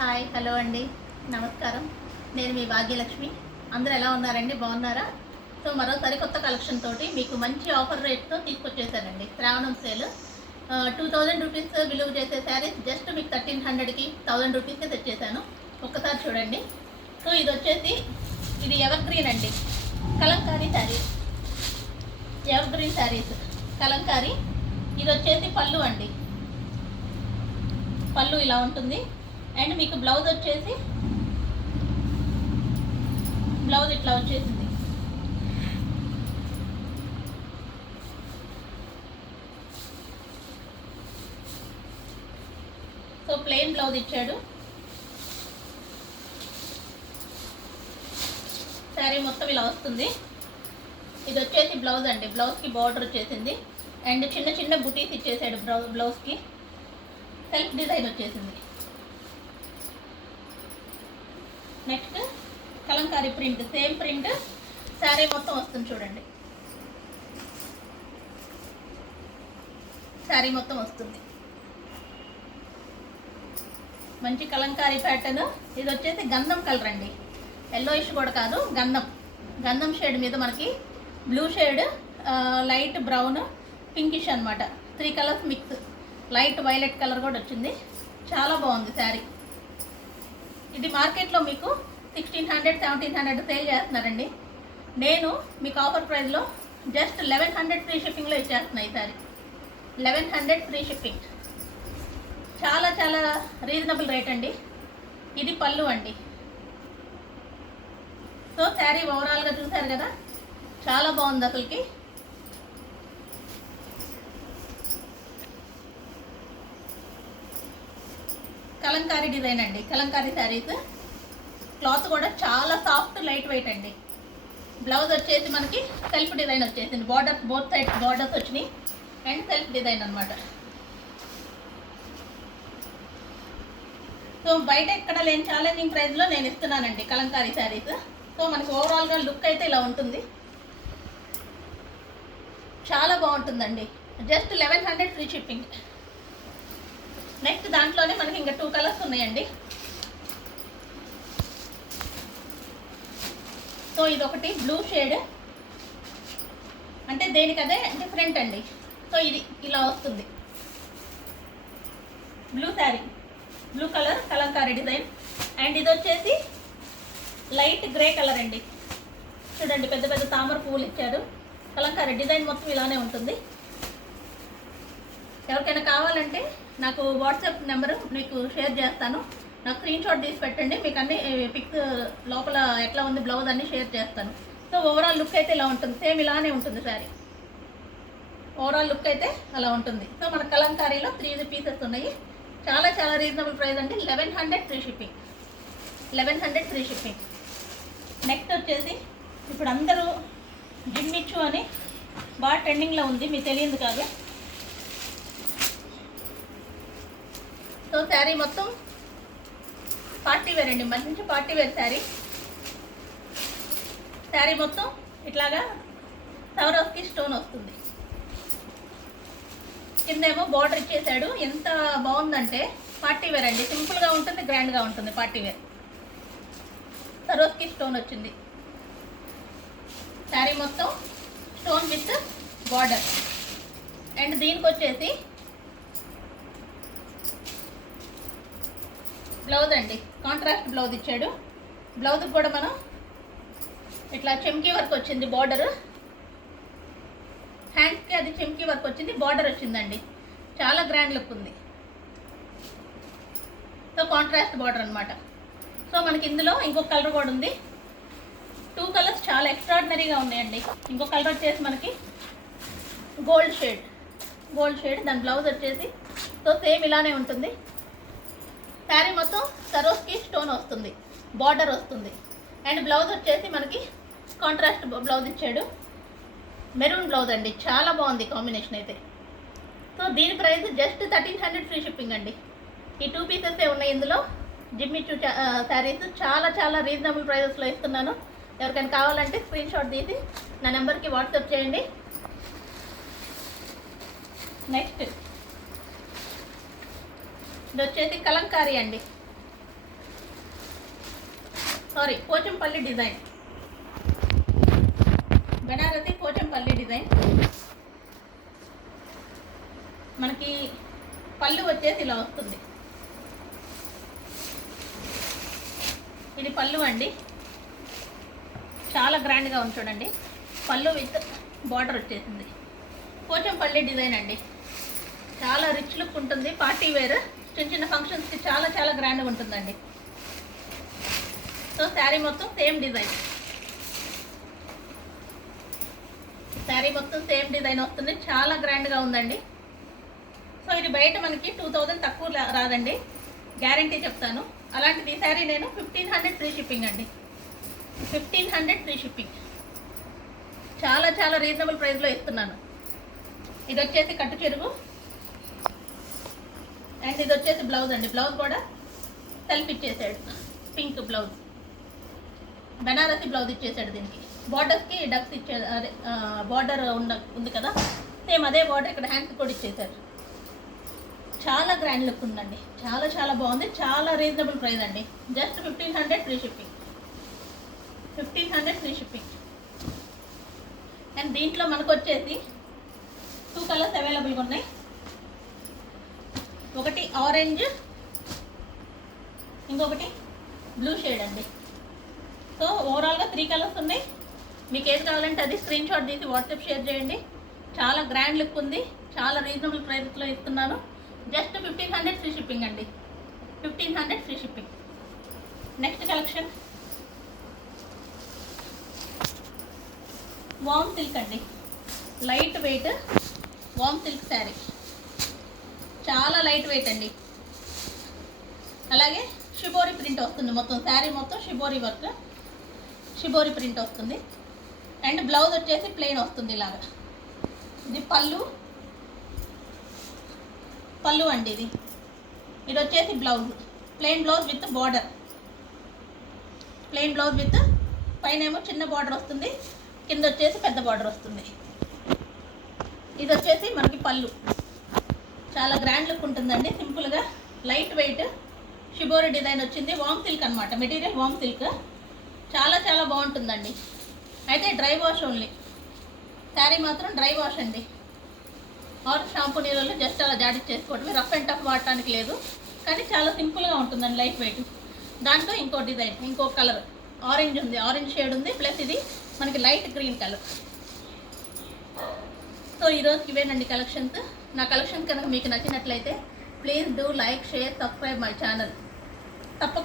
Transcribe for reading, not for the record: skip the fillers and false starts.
Hi hello అండి, నమస్కారం. నేను మీ భాగ్యలక్ష్మి. అందరూ ఎలా ఉన్నారండి? బాగున్నారా? సో మరో సరికొత్త కలెక్షన్ తోటి మీకు మంచి ఆఫర్ రేట్తో తీసుకొచ్చేసానండి. శ్రావణం సేల్ 2000 రూపీస్ విలువ చేసే శారీస్ జస్ట్ మీకు 1300కి 1000 రూపీస్కే తెచ్చేసాను. ఒక్కసారి చూడండి. సో ఇది వచ్చేసి ఇది ఎవర్ గ్రీన్ అండి, కలంకారీ శారీస్, ఎవర్ గ్రీన్ శారీస్ కలంకారీ. ఇది వచ్చేసి పళ్ళు అండి, పళ్ళు ఇలా ఉంటుంది. అండ్ మీకు బ్లౌజ్ వచ్చేసి బ్లౌజ్ ఇట్లా వచ్చేసింది. సో ప్లెయిన్ బ్లౌజ్ ఇచ్చాడు. శారీ మొత్తం ఇలా వస్తుంది. ఇది వచ్చేసి బ్లౌజ్ అండి, బ్లౌజ్కి బార్డర్ వచ్చేసింది. అండ్ చిన్న చిన్న బుటీస్ ఇచ్చేసాడు బ్లౌజ్కి. సెల్ఫ్ డిజైన్ వచ్చేసింది. Next Kalamkari print, same print sari మొత్తం వస్తుంది చూడండి. శారీ మొత్తం వస్తుంది. మంచి కలంకారీ ప్యాటర్న్. ఇది వచ్చేసి గంధం కలర్ అండి, ఎల్లోయిష్ కూడా కాదు, గంధం షేడ్ మీద మనకి blue shade, light brown, pinkish అనమాట. 3 colours mix. Light violet colour కూడా వచ్చింది. చాలా బాగుంది శారీ. ఇది మార్కెట్లో మీకు 1600 1700 సేల్ చేస్తున్నారండి. నేను మీకు ఆఫర్ ప్రైస్లో జస్ట్ 1100 ఫ్రీ షిప్పింగ్లో ఇచ్చేస్తున్నాయి. ఈ సారీ 1100 ఫ్రీ షిప్పింగ్. చాలా చాలా రీజనబుల్ రేట్ అండి. ఇది పళ్ళు అండి. సో శారీ ఓవరాల్గా చూసారు కదా, చాలా బాగుంది అసలుకి. కలంకారీ డిజైన్ అండి, కలంకారీ శారీస్. క్లాత్ కూడా చాలా సాఫ్ట్, లైట్ వెయిట్ అండి. బ్లౌజ్ వచ్చేసి మనకి సెల్ఫ్ డిజైన్ వచ్చేసింది. బార్డర్స్ బోత్ సైడ్స్ బార్డర్స్ వచ్చినాయి. అండ్ సెల్ఫ్ డిజైన్ అనమాట. సో బయట ఎక్కడ లేని ఛాలెంజింగ్ ప్రైస్లో నేను ఇస్తున్నానండి కలంకారీ శారీస్. సో మనకి ఓవరాల్గా లుక్ అయితే ఇలా ఉంటుంది. చాలా బాగుంటుందండి. Just 1100 free shipping. నెక్స్ట్ దాంట్లోనే మనకి ఇంకా 2 కలర్స్ ఉన్నాయండి. సో ఇది ఒకటి బ్లూ షేడ్, అంటే దేనికదే డిఫరెంట్ అండి. సో ఇది ఇలా వస్తుంది. Blue sari, blue colour Kalamkari design. And ఇది వచ్చేసి లైట్ గ్రే కలర్ అండి. చూడండి, పెద్ద పెద్ద తామర పువ్వులు ఇచ్చారు. కలంకారీ డిజైన్ మొత్తం ఇలానే ఉంటుంది. ఎవరికైనా కావాలంటే నాకు వాట్సాప్ నెంబరు మీకు షేర్ చేస్తాను. నాకు స్క్రీన్ షాట్ తీసి పెట్టండి. మీకు అన్ని పిక్స్ లోపల ఎట్లా ఉంది బ్లౌజ్ అన్నీ షేర్ చేస్తాను. సో ఓవరాల్ లుక్ అయితే ఇలా ఉంటుంది. సేమ్ ఇలానే ఉంటుంది శారీ. ఓవరాల్ లుక్ అయితే అలా ఉంటుంది. సో మన కలంకారీలో 3 పీసెస్ ఉన్నాయి. చాలా చాలా రీజనబుల్ ప్రైస్ అండి. 1100 free shipping. 1100 free shipping. Next వచ్చేసి ఇప్పుడు అందరూ జిమ్మిచ్చు అని బాగా ట్రెండింగ్లో ఉంది, మీకు తెలియదు కాదు. సో శారీ మొత్తం పార్టీ వేర్ అండి, మంచి పార్టీ వేర్ శారీ. శారీ మొత్తం ఇట్లాగా సవరస్కి స్టోన్ వస్తుంది. కిందేమో బార్డర్ ఇచ్చేసాడు. ఎంత బాగుందంటే పార్టీ వేర్ అండి. సింపుల్గా ఉంటుంది, గ్రాండ్గా ఉంటుంది. పార్టీ వేర్ సరోస్కి స్టోన్ వచ్చింది. శారీ మొత్తం స్టోన్ విత్ బార్డర్. అండ్ దీనికి వచ్చేసి బ్లౌజ్ అండి, కాంట్రాస్ట్ బ్లౌజ్ ఇచ్చాడు. బ్లౌజ్కి కూడా మనం ఇట్లా చెమ్కీ వర్క్ వచ్చింది. బార్డర్ హ్యాండ్స్కి అది చెమ్కీ వర్క్ వచ్చింది, బార్డర్ వచ్చిందండి. చాలా గ్రాండ్ లుక్ ఉంది. సో కాంట్రాస్ట్ బార్డర్ అనమాట. సో మనకి ఇందులో ఇంకొక కలర్ కూడా ఉంది. 2 కలర్స్ చాలా ఎక్స్ట్రాడినరీగా ఉన్నాయండి. ఇంకొక కలర్ వచ్చేసి మనకి గోల్డ్ షేడ్. దాని బ్లౌజ్ వచ్చేసి సో సేమ్ ఇలానే ఉంటుంది. శారీ మొత్తం సరోస్కి స్టోన్ వస్తుంది, బార్డర్ వస్తుంది. అండ్ బ్లౌజ్ వచ్చేసి మనకి కాంట్రాస్ట్ బ్లౌజ్ ఇచ్చాడు. మెరూన్ బ్లౌజ్ అండి. చాలా బాగుంది కాంబినేషన్ అయితే. సో దీని ప్రైస్ జస్ట్ 1300 ఫ్రీ షిప్పింగ్ అండి. ఈ 2 పీసెస్ ఉన్నాయి ఇందులో. జిమ్మిచ్చు శారీస్ చాలా చాలా రీజనబుల్ ప్రైజెస్లో ఇస్తున్నాను. ఎవరికైనా కావాలంటే స్క్రీన్ షాట్ తీసి నా నెంబర్కి వాట్సాప్ చేయండి. నెక్స్ట్ ఇది వచ్చేసి కలంకారీ అండి. Pochampalli design, Banarasi Pochampalli design. మనకి పళ్ళు వచ్చేసి ఇలా వస్తుంది. ఇది పళ్ళు అండి, చాలా గ్రాండ్గా ఉంది చూడండి. పళ్ళు విత్ బార్డర్ వచ్చేసింది. పోచంపల్లి డిజైన్ అండి, చాలా రిచ్ లుక్ ఉంటుంది. పార్టీ వేర్ చిన్న చిన్న ఫంక్షన్స్కి చాలా చాలా గ్రాండ్గా ఉంటుందండి. సో శారీ మొత్తం సేమ్ డిజైన్, శారీ మొత్తం సేమ్ డిజైన్ వస్తుంది. చాలా గ్రాండ్గా ఉందండి. సో ఇది బయట మనకి 2000 తక్కువ రాదండి, గ్యారంటీ చెప్తాను. అలాంటిది ఈ శారీ నేను 1500 ఫ్రీ షిప్పింగ్ అండి. 1500 ఫ్రీ షిప్పింగ్, చాలా చాలా రీజనబుల్ ప్రైస్లో ఇస్తున్నాను. ఇది వచ్చేసి కట్టు చెరుగు అండ్ ఇది వచ్చేసి బ్లౌజ్ అండి. బ్లౌజ్ కూడా సెల్ఫ్ ఇచ్చేసాడు, పింక్ బ్లౌజ్, బెనారసి బ్లౌజ్ ఇచ్చేసాడు. దీనికి బార్డర్స్కి డక్స్ ఇచ్చాడు, అదే బార్డర్ ఉంది కదా, సేమ్ అదే బార్డర్ ఇక్కడ హ్యాండ్స్ కూడా ఇచ్చేసారు. చాలా గ్రాండ్ లుక్ ఉందండి, చాలా చాలా బాగుంది. చాలా రీజనబుల్ ప్రైస్ అండి, just 1500 free shipping. 1500 free shipping. And దీంట్లో మనకు వచ్చేసి 2 కలర్స్ అవైలబుల్గా ఉన్నాయి. ఒకటి ఆరెంజ్, ఇంకొకటి బ్లూ షేడ్ అండి. సో ఓవరాల్గా 3 కలర్స్ ఉన్నాయి. మీకు ఏది కావాలంటే అది స్క్రీన్ షాట్ తీసి వాట్సాప్ షేర్ చేయండి. చాలా గ్రాండ్ లుక్ ఉంది, చాలా రీజనబుల్ ప్రైస్లో ఇస్తున్నాను. జస్ట్ 1500 ఫ్రీ షిప్పింగ్ అండి, 1500 ఫ్రీ షిప్పింగ్. నెక్స్ట్ కలెక్షన్ వామ్ సిల్క్ అండి, లైట్ వెయిట్ వామ్ సిల్క్ శారీ, చాలా లైట్ వెయిట్ అండి. అలాగే షిబోరి ప్రింట్ వస్తుంది, మొత్తం శారీ మొత్తం షిబోరి వర్క్, షిబోరి ప్రింట్ వస్తుంది. అండ్ బ్లౌజ్ వచ్చేసి ప్లెయిన్ వస్తుంది ఇలాగా. ఇది పళ్ళు అండి. ఇది వచ్చేసి blouse, plain blouse with border, plain blouse with పైన ఏమో చిన్న బార్డర్ వస్తుంది, కింద వచ్చేసి పెద్ద బార్డర్ వస్తుంది. ఇది వచ్చేసి మనకి పళ్ళు, చాలా గ్రాండ్ లుక్ ఉంటుందండి. సింపుల్గా లైట్ వెయిట్ షిబోరి డిజైన్ వచ్చింది. వామ్ సిల్క్ అనమాట, మెటీరియల్ వామ్ సిల్క్, చాలా చాలా బాగుంటుందండి. అయితే డ్రై వాష్ ఓన్లీ, శారీ మాత్రం డ్రై వాష్ అండి. ఆర్ షాంపూ నీళ్ళలో జస్ట్ అలా జాడి చేసుకోవడమే, రఫ్ అండ్ టఫ్ వాడటానికి లేదు. కానీ చాలా సింపుల్గా ఉంటుందండి, లైట్ వెయిట్. దాంట్లో ఇంకో డిజైన్, ఇంకో కలర్ ఆరెంజ్ ఉంది, ఆరెంజ్ షేడ్ ఉంది, ప్లస్ ఇది మనకి లైట్ గ్రీన్ కలర్. సో ఈరోజుకి ఇవేనండి కలెక్షన్స్. నా కలెక్షన్స్ కనుక మీకు నచ్చినట్లయితే please do like, share, subscribe my channel.